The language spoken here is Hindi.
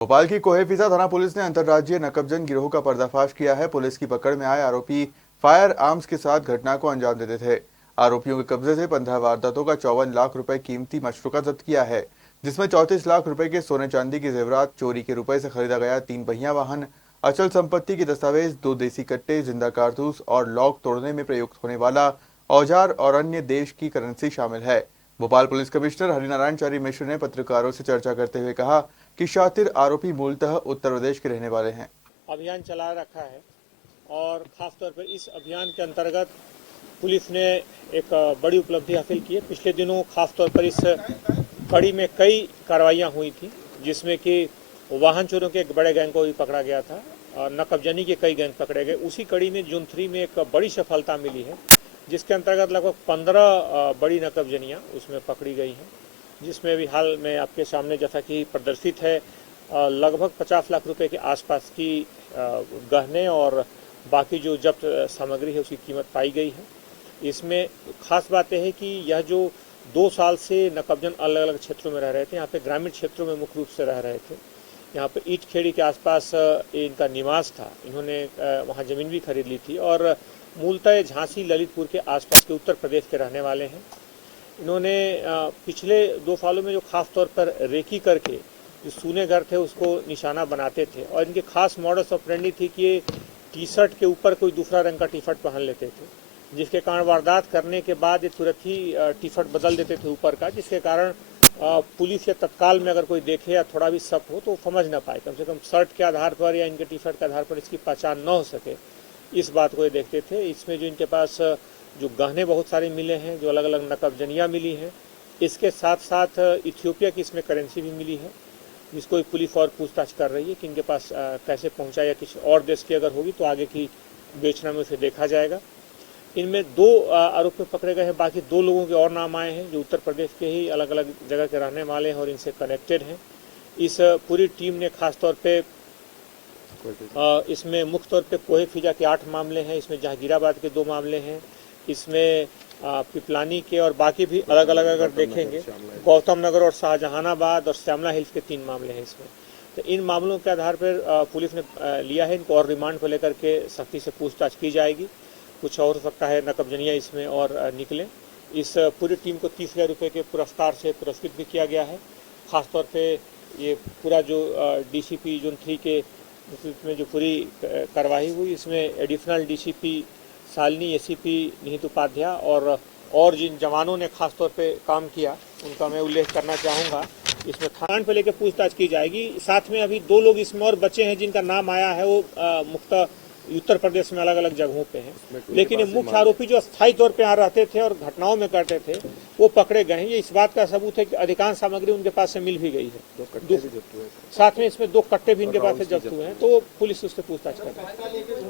भोपाल की कोहेफिजा थाना पुलिस ने अंतर्राज्यीय नकबजन गिरोह का पर्दाफाश किया है। पुलिस की पकड़ में आए आरोपी फायर आर्म्स के साथ घटना को अंजाम देते थे। आरोपियों के कब्जे से 15 वारदातों का 54 लाख रुपए कीमती मशरूका जब्त किया है, जिसमें 34 लाख रुपए के सोने चांदी के जेवरात, चोरी के रुपए से खरीदा गया 3 पहिया वाहन, अचल संपत्ति के दस्तावेज, 2 देसी कट्टे, जिंदा कारतूस और लॉक तोड़ने में प्रयुक्त होने वाला औजार और अन्य देश की करेंसी शामिल है। भोपाल पुलिस कमिश्नर हरिनारायण चारी मिश्र ने पत्रकारों से चर्चा करते हुए कहा कि शातिर आरोपी मूलतः उत्तर प्रदेश के रहने वाले हैं। अभियान चला रखा है और खासतौर पर इस अभियान के अंतर्गत पुलिस ने एक बड़ी उपलब्धि हासिल की है। पिछले दिनों खासतौर पर इस कड़ी में कई कार्रवाइयां हुई थी, जिसमें कि वाहन चोरों के एक बड़े गैंग को भी पकड़ा गया था और नकबजनी के कई गैंग पकड़े गए। उसी कड़ी में जून 3 में एक बड़ी सफलता मिली है, जिसके अंतर्गत लगभग 15 बड़ी नकबजनियां उसमें पकड़ी गई हैं, जिसमें भी हाल में आपके सामने जैसा कि प्रदर्शित है लगभग 50 लाख रुपए के आसपास की गहने और बाकी जो जब्त सामग्री है उसकी कीमत पाई गई है। इसमें खास बात यह है कि यह जो 2 साल से नकबजन अलग अलग क्षेत्रों में रह रहे थे, यहाँ पे ग्रामीण क्षेत्रों में मुख्य रूप से रह रहे थे। यहाँ पे ईट खेड़ी के आसपास इनका निवास था। इन्होंने वहाँ ज़मीन भी खरीद ली थी और मूलतः झांसी ललितपुर के आसपास के उत्तर प्रदेश के रहने वाले हैं। इन्होंने पिछले 2 सालों में जो खास तौर पर रेकी करके जो सूने घर थे उसको निशाना बनाते थे और इनके खास मॉडस ऑपरेंडी थी कि ये टी शर्ट के ऊपर कोई दूसरा रंग का टी शर्ट पहन लेते थे, जिसके कारण वारदात करने के बाद ये तुरंत ही टी शर्ट बदल देते थे ऊपर का, जिसके कारण पुलिस या तत्काल में अगर कोई देखे या थोड़ा भी शक हो तो समझ ना पाए, कम से कम शर्ट के आधार पर या इनके टी शर्ट के आधार पर इसकी पहचान न हो सके, इस बात को ये देखते थे। इसमें जो इनके पास जो गहने बहुत सारे मिले हैं, जो अलग अलग नकबजनियाँ मिली हैं, इसके साथ साथ इथियोपिया की इसमें करेंसी भी मिली है, जिसको पुलिस और पूछताछ कर रही है कि इनके पास कैसे पहुंचा या किसी और देश की अगर होगी तो आगे की बेचना में उसे देखा जाएगा। इनमें 2 आरोपी पकड़े गए हैं, बाकी 2 लोगों के और नाम आए हैं जो उत्तर प्रदेश के ही अलग अलग जगह के रहने वाले हैं और इनसे कनेक्टेड हैं। इस पूरी टीम ने खासतौर पर इसमें मुख्य तौर पे कोहेफिजा के 8 मामले हैं, इसमें जहांगीराबाद के 2 मामले हैं, इसमें पिपलानी के और बाकी भी अलग अलग अगर देखेंगे गौतम नगर और शाहजहानाबाद और श्यामला हिल्स के 3 मामले हैं इसमें। तो इन मामलों के आधार पर पुलिस ने लिया है इनको और रिमांड को लेकर के सख्ती से पूछताछ की जाएगी। कुछ और हो सकता है नकबजनियाँ इसमें और निकले। इस पूरी टीम को 30,000 रुपये के पुरस्कार से पुरस्कृत भी किया गया है। खासतौर पर ये पूरा जो DCP जोन 3 के इसमें जो पूरी कार्रवाई हुई, इसमें एडिशनल DCP शालिनी, ACP निहित उपाध्याय और जिन जवानों ने खास तौर पे काम किया उनका मैं उल्लेख करना चाहूँगा। इसमें थान पे लेकर पूछताछ की जाएगी। साथ में अभी 2 लोग इसमें और बचे हैं जिनका नाम आया है, वो मुख्यतः उत्तर प्रदेश में अलग अलग जगहों पे हैं, लेकिन ये मुख्य आरोपी जो अस्थायी तौर पे यहाँ रहते थे और घटनाओं में करते थे वो पकड़े गए हैं। ये इस बात का सबूत है कि अधिकांश सामग्री उनके पास से मिल भी गई है। साथ में इसमें 2 कट्टे भी इनके पास से जब्त हुए हैं, तो पुलिस उससे पूछताछ कर रही है।